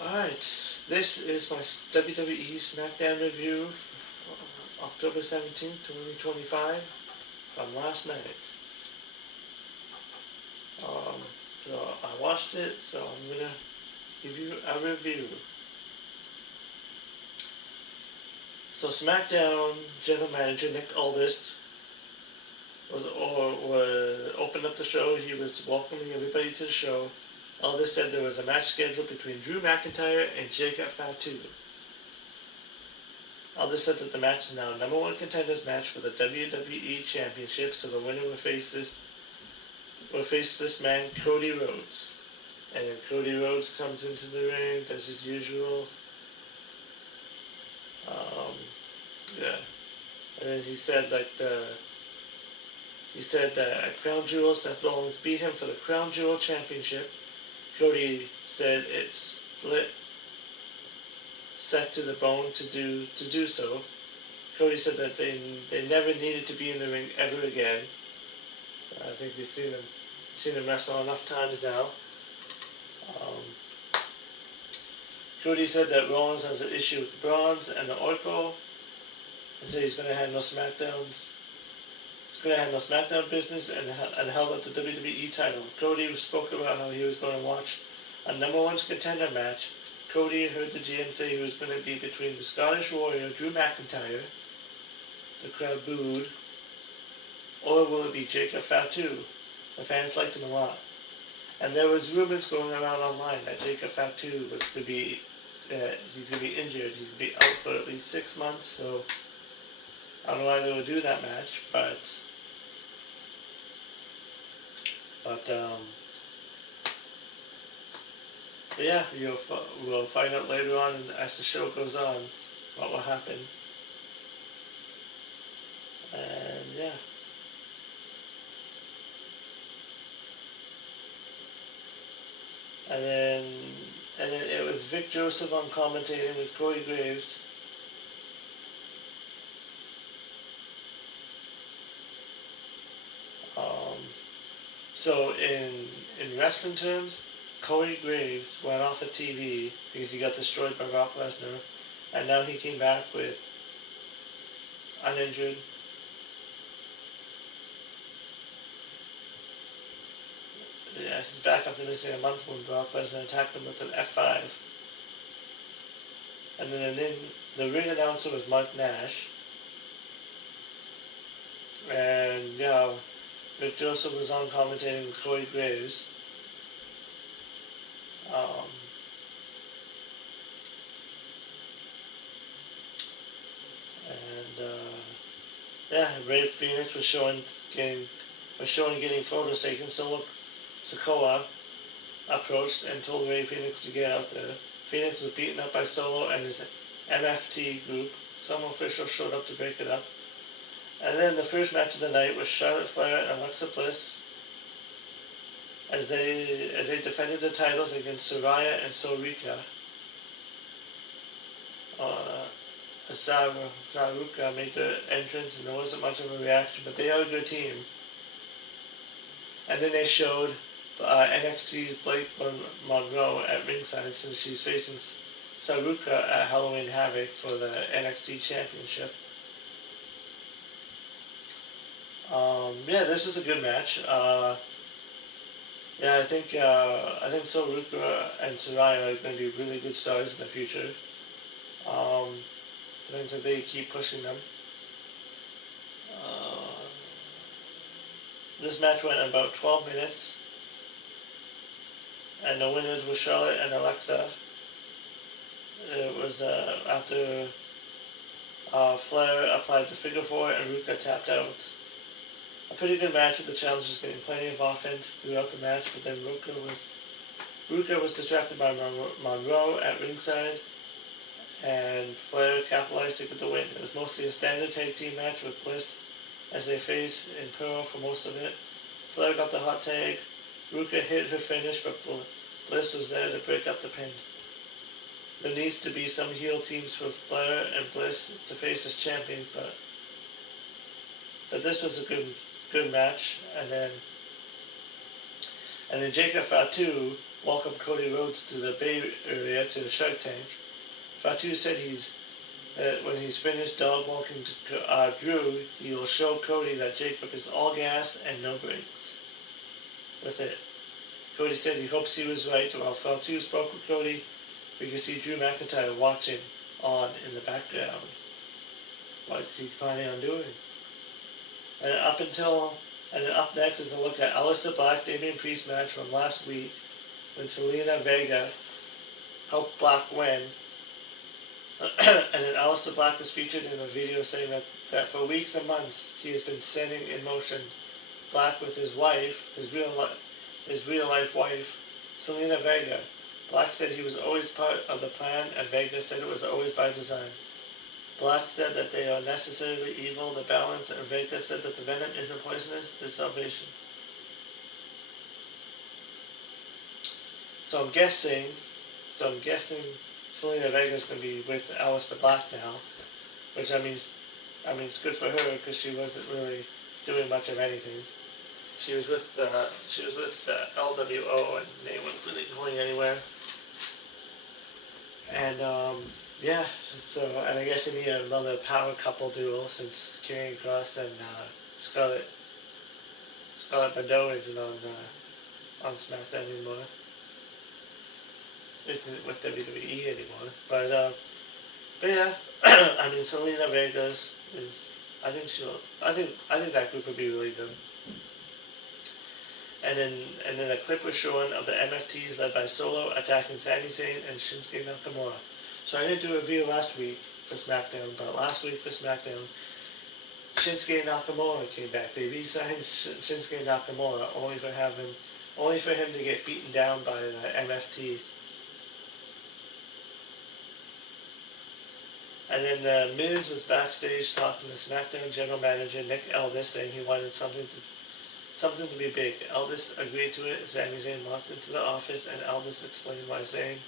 Alright, this is my WWE Smackdown review for October 17th, 2025 from last night. Um, so I watched it, so I'm gonna give you a review. So Smackdown General Manager Nick Aldis opened up the show. He was welcoming everybody to the show. Aldis said there was a match scheduled between Drew McIntyre and Jacob Fatu. Aldis said that the match is now a number one contenders match for the WWE Championship, so the winner will face this man Cody Rhodes. And then Cody Rhodes comes into the ring, does his usual. Yeah. And then he said that at Crown Jewel, Seth Rollins beat him for the Crown Jewel Championship. Cody said it split Seth to the bone to do so. Cody said that they never needed to be in the ring ever again. I think we've seen him wrestle enough times now. Cody said that Rollins has an issue with the bronze and the Oracle. He said he's going to handle SmackDowns. He's going to handle SmackDown business and held up the WWE title. Cody spoke about how he was going to watch a number one contender match. Cody heard the GM say he was going to be between the Scottish Warrior, Drew McIntyre. The crowd booed. Or will it be Jacob Fatu? The fans liked him a lot. And there was rumors going around online that Jacob Fatu was going to be he's going to be injured. He's going to be out for at least 6 months. So I don't know why they would do that match, but yeah, we'll find out later on as the show goes on what will happen. And yeah. And then it was Vic Joseph on commentating with Corey Graves. So in wrestling terms, Corey Graves went off of TV because he got destroyed by Brock Lesnar, and now he came back with uninjured. Yeah, he's back after missing a month when Brock Lesnar attacked him with an F5. And then the ring announcer was Mark Nash. And yeah, Rick Joseph was on commentating with Corey Graves. Yeah, Ray Phoenix was showing getting photos taken. Solo Sikoa approached and told Ray Phoenix to get out there. Phoenix was beaten up by Solo and his MFT group. Some officials showed up to break it up. And then the first match of the night was Charlotte Flair and Alexa Bliss as they defended the titles against Saraya and Sorika. Saruka made the entrance and there wasn't much of a reaction, but they are a good team. And then they showed NXT's Blake Monroe at ringside since she's facing Saruka at Halloween Havoc for the NXT Championship. Yeah, this is a good match. Yeah, I think Saruka and Saraya are going to be really good stars in the future. Depends if they keep pushing them. This match went about 12 minutes, and the winners were Charlotte and Alexa. It was after Flair applied the figure four and Ruka tapped out. A pretty good match with the challengers getting plenty of offense throughout the match, but then Ruka was distracted by Monroe at ringside, and Flair capitalized to get the win. It was mostly a standard tag team match with Bliss as they faced in Pearl for most of it. Flair got the hot tag. Ruka hit her finish, but Bliss was there to break up the pin. There needs to be some heel teams for Flair and Bliss to face as champions, but this was a good match. And then And then Jacob Fatu welcomed Cody Rhodes to the Bay Area to the Shark Tank. Fatu said when he's finished dog walking to Drew, he will show Cody that Jacob is all gas and no brakes. With it, Cody said he hopes he was right. While Fatu spoke with Cody, we could see Drew McIntyre watching on in the background. What is he planning on doing? And up next is a look at Aleister Black Damian Priest match from last week when Zelina Vega helped Black win. And then Aleister Black was featured in a video saying that for weeks and months he has been setting in motion Black with his wife, his real life wife, Zelina Vega. Black said he was always part of the plan, and Vega said it was always by design. Black said that they are necessarily evil, the balance, and Vega said that the venom isn't poisonous, it's salvation. So I'm guessing Zelina Vega's going to be with Aleister Black now, which I mean it's good for her because she wasn't really doing much of anything. She was with LWO and they weren't really going anywhere. And yeah, so and I guess you need another power couple duel since Karrion Kross and Scarlett Bordeaux isn't on SmackDown anymore. Isn't with WWE anymore. But yeah, I mean Zelina Vega is I think that group would be really good. And then a clip was shown of the MFTs led by Solo attacking Sami Zayn and Shinsuke Nakamura. So I didn't do a review last week for SmackDown, but last week for SmackDown, Shinsuke Nakamura came back. They re-signed Shinsuke Nakamura only for him to get beaten down by the MFT. And then Miz was backstage talking to SmackDown General Manager Nick Aldis, saying he wanted something to be big. Aldis agreed to it. Sami Zayn walked into the office, and Aldis explained why Zayn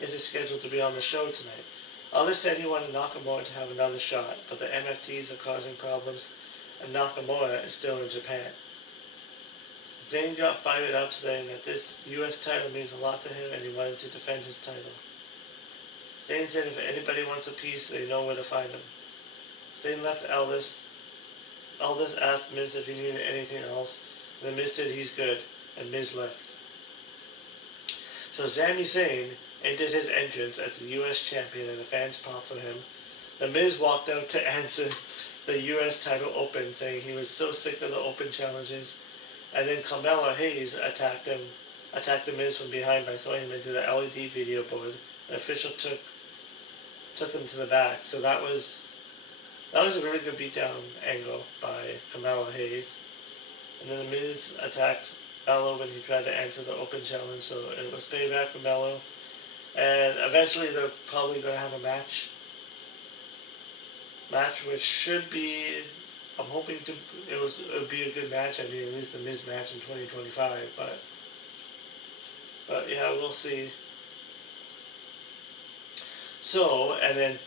isn't scheduled to be on the show tonight. Aldis said he wanted Nakamura to have another shot, but the MFTs are causing problems, and Nakamura is still in Japan. Zayn got fired up, saying that this U.S. title means a lot to him, and he wanted to defend his title. Zayn said if anybody wants a piece, they know where to find him. Zayn left Aldis. Aldis asked Miz if he needed anything else, and the Miz said he's good, and Miz left. So Sami Zayn entered his entrance as the U.S. champion, and the fans popped for him. The Miz walked out to answer the U.S. title open, saying he was so sick of the open challenges, and then Carmelo Hayes attacked the Miz from behind by throwing him into the LED video board. An official took them to the back, so that was a really good beatdown angle by Carmelo Hayes. And then the Miz attacked Melo when he tried to answer the open challenge, so it was payback for Melo. And eventually they're probably going to have a match which should be, I'm hoping it would be a good match. I mean, at least the Miz match in 2025, but yeah, we'll see. So, and then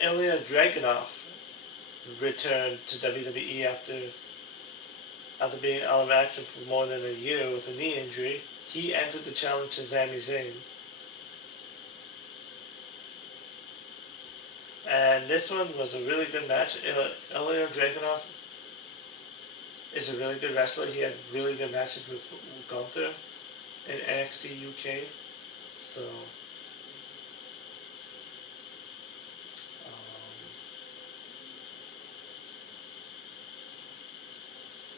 Ilya Dragunov returned to WWE after being out of action for more than a year with a knee injury. He entered the challenge to Sami Zayn. And this one was a really good match. Ilya Dragunov is a really good wrestler. He had really good matches with Gunther in NXT UK. So,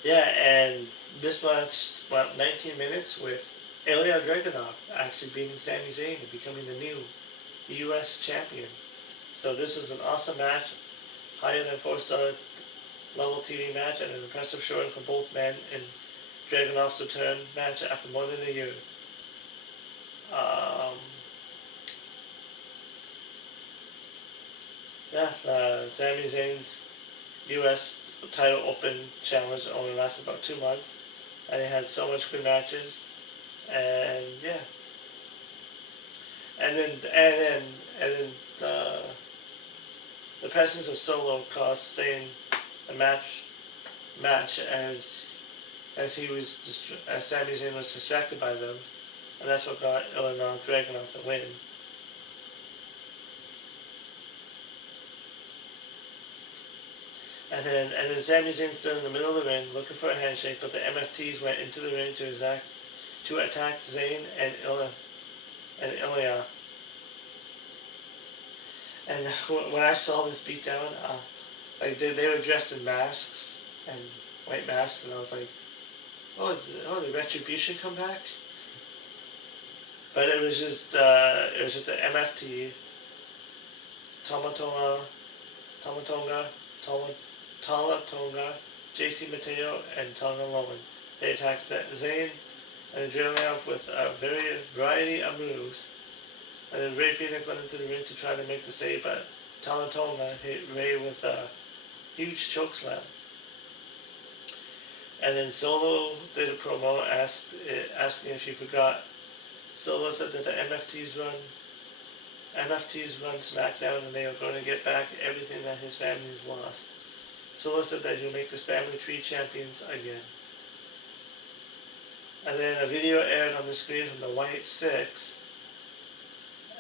yeah, and this match went 19 minutes with Ilya Dragunov actually beating Sami Zayn and becoming the new U.S. champion. So this was an awesome match, higher than 4-star level TV match, and an impressive showing for both men in Dragunov's return match after more than a year. Sami Zayn's U.S. title open challenge only lasted about 2 months, and he had so much good matches, and yeah. And then the presence of Solo cost Zayn a match as as as Sami Zayn was distracted by them, and that's what got Illinois Dragunov the win. And then Sami Zayn stood in the middle of the ring looking for a handshake, but the MFTs went into the ring to attack Zayn and Ilya. And when I saw this beatdown, like they were dressed in masks and white masks, and I was like, oh, the Retribution come back? But it was just the MFT, Talatonga, JC Mateo, and Tonga Loman. They attacked Zayn and Dragunov with a variety of moves. And then Ray Phoenix went into the ring to try to make the save, but Talatonga hit Ray with a huge chokeslam. And then Solo did a promo asking if you forgot. Solo said that the MFTs run Smackdown, and they are going to get back everything that his family's lost. Solo said that he'll make his family tree champions again. And then a video aired on the screen from the White Six,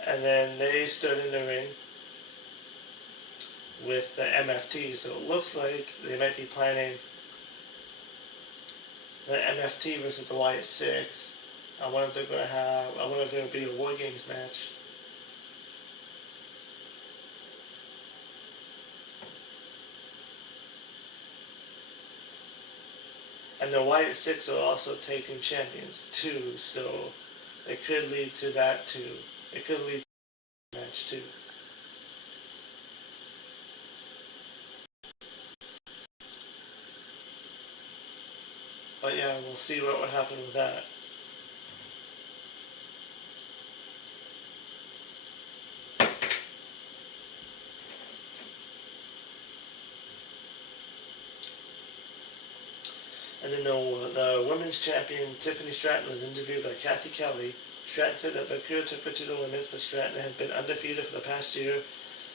and then they stood in the ring with the MFT. So it looks like they might be planning the MFT versus the White Six. I wonder if there will be a War Games match. And the White Six are also tag team champions too, so it could lead to that too. It could lead to a match too. But yeah, we'll see what would happen with that. And then the women's champion, Tiffany Stratton, was interviewed by Kathy Kelly. Stratton said that Valkyria took her to the limits, but Stratton had been undefeated for the past year,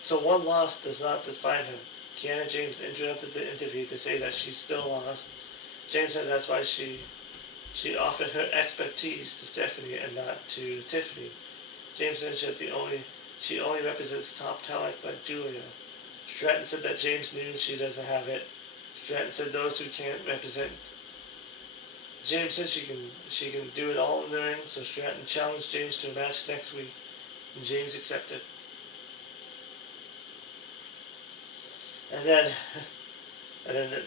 so one loss does not define her. Kiana James interrupted the interview to say that she still lost. James said that's why she offered her expertise to Stephanie and not to Tiffany. James said she only represents top talent like Julia. Stratton said that James knew she doesn't have it. Stratton said those who can't represent. James said she can do it all in the ring, so Stratton challenged James to a match next week, and James accepted. And then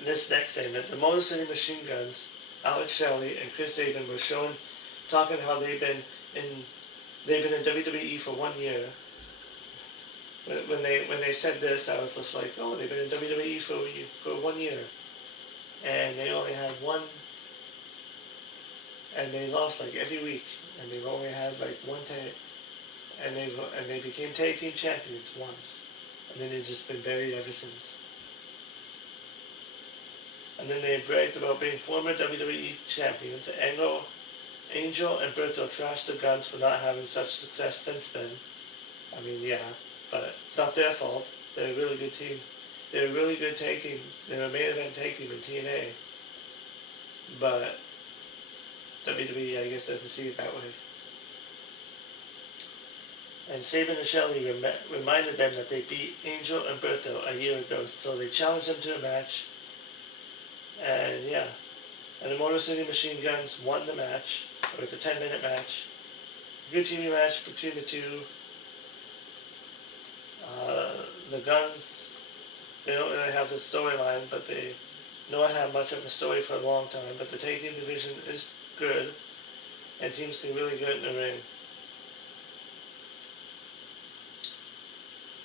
this next segment, the Motor City Machine Guns, Alex Shelley and Chris Sabin were shown talking how they've been in WWE for 1 year. When they said this, I was just like, oh, they've been in WWE for 1 year, and they only had one, and they lost like every week, and they've only had like one tag, and they became tag team champions once, and then they've just been buried ever since. And then they bragged about being former WWE champions. Angel and Berto trashed the Guns for not having such success since then. I mean, yeah, but it's not their fault. They're a really good team. They're a really good tag team. They're a main event tag team in TNA. But WWE, I guess, doesn't see it that way. And Sabin and Shelley reminded them that they beat Angel and Berto a year ago, so they challenged them to a match. And yeah, and the Motor City Machine Guns won the match. It was a 10-minute match. Good TV match between the two. The Guns, they don't really have a storyline, but they don't have much of a story for a long time. But the tag team division is good, and teams can really get in the ring.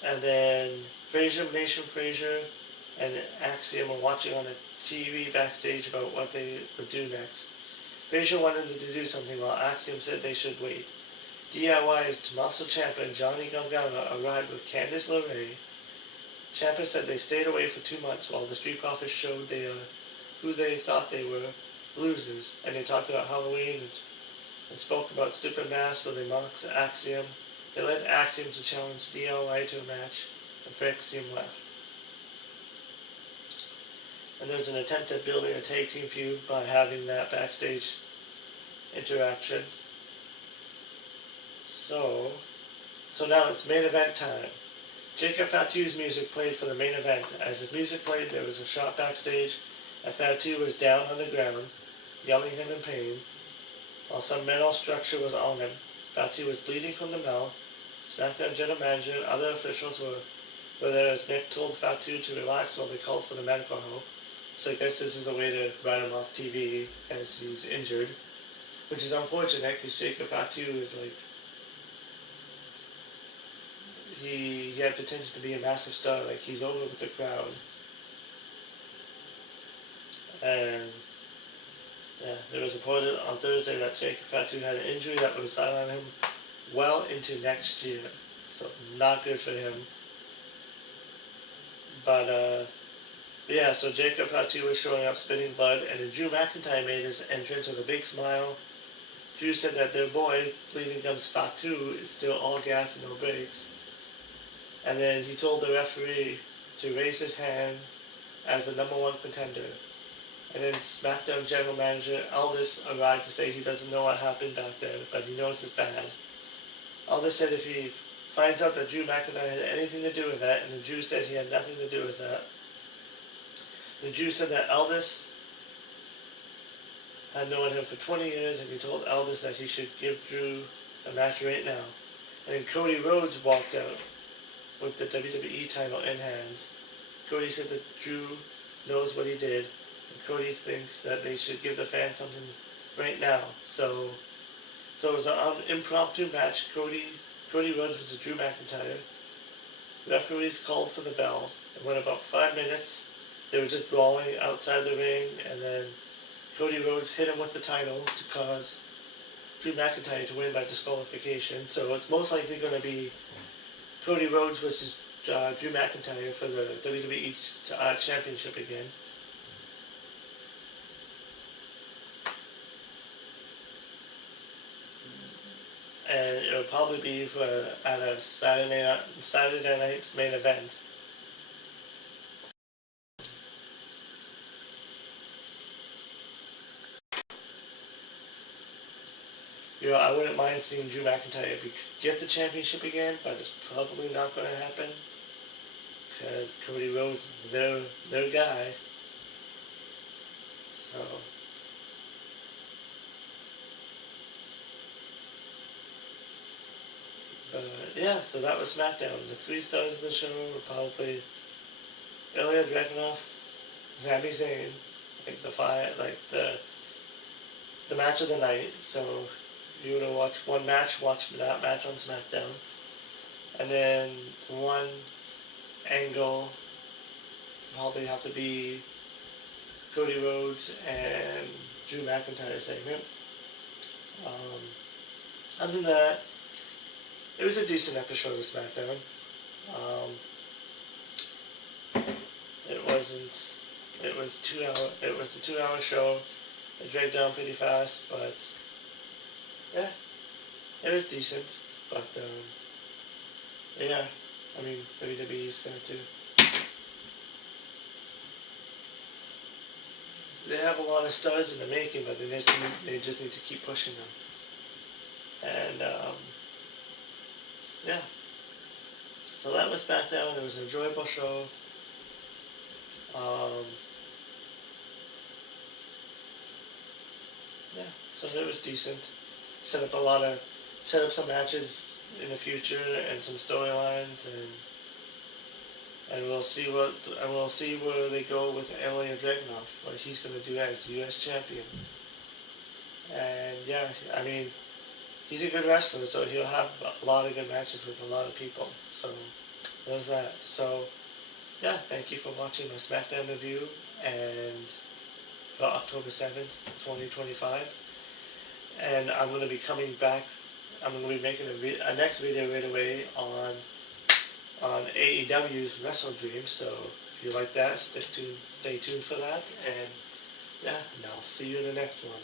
And then Nation Frazier, and Axiom were watching on a TV backstage about what they would do next. Frazier wanted them to do something while Axiom said they should wait. DIY's Tommaso Ciampa and Johnny Gargano arrived with Candice LeRae. Ciampa said they stayed away for 2 months while the Street Profits showed who they thought they were, losers, and they talked about Halloween and spoke about stupid masks, so they mocked Axiom. They led Axiom to challenge DIY to a match, and Axiom left. And there's an attempt at building a tag team feud by having that backstage interaction. So now it's main event time. Jacob Fatu's music played for the main event. As his music played, there was a shot backstage, and Fatu was down on the ground, yelling him in pain, while some metal structure was on him. Fatu was bleeding from the mouth. Smackdown general manager and other officials were there as Nick told Fatu to relax while they called for the medical help. So I guess this is a way to write him off TV as he's injured, which is unfortunate because Jacob Fatu is like, he had potential to be a massive star. Like, he's over with the crowd. And yeah, it was reported on Thursday that Jacob Fatu had an injury that would sideline him well into next year. So not good for him. But yeah, so Jacob Fatu was showing up spitting blood, and then Drew McIntyre made his entrance with a big smile. Drew said that their boy, Bleeding Gums Fatu, is still all gas and no brakes. And then he told the referee to raise his hand as the #1 contender. And then SmackDown General Manager Aldis arrived to say he doesn't know what happened back there, but he knows it's bad. Aldis said if he finds out that Drew McIntyre had anything to do with that, and the Drew said he had nothing to do with that. The Drew said that Aldis had known him for 20 years, and he told Aldis that he should give Drew a match right now. And then Cody Rhodes walked out with the WWE title in hands. Cody said that Drew knows what he did, and Cody thinks that they should give the fans something right now. So it was an impromptu match. Cody Rhodes versus Drew McIntyre. Referees called for the bell, and went about 5 minutes. They were just brawling outside the ring, and then Cody Rhodes hit him with the title to cause Drew McIntyre to win by disqualification. So it's most likely going to be Cody Rhodes versus Drew McIntyre for the WWE Championship again. And it'll probably be at a Saturday night's main event. You know, I wouldn't mind seeing Drew McIntyre get the championship again, but it's probably not going to happen because Cody Rhodes is their guy. So yeah, so that was SmackDown. The 3 stars of the show were probably Ilya Dragunov, Sami Zayn, the match of the night. So if you were to watch one match, watch that match on SmackDown. And then one angle probably have to be Cody Rhodes and Drew McIntyre segment. Other than that, it was a decent episode of SmackDown. It wasn't. It was a 2-hour show. It dragged down pretty fast, but yeah, it was decent. But yeah, I mean WWE's going to. They have a lot of stars in the making, but they just need to keep pushing them. And yeah. So that was SmackDown. It was an enjoyable show. Yeah, so it was decent. Set up some matches in the future and some storylines, and we'll see where they go with Ilya Dragunov, what he's going to do as the U.S. champion. And yeah, I mean, he's a good wrestler, so he'll have a lot of good matches with a lot of people. So there's that. So yeah, thank you for watching my SmackDown review and for October 7th, 2025. And I'm going to be coming back. I'm going to be making a next video right away on AEW's Wrestle Dream. So if you like that, stay tuned for that. And yeah, and I'll see you in the next one.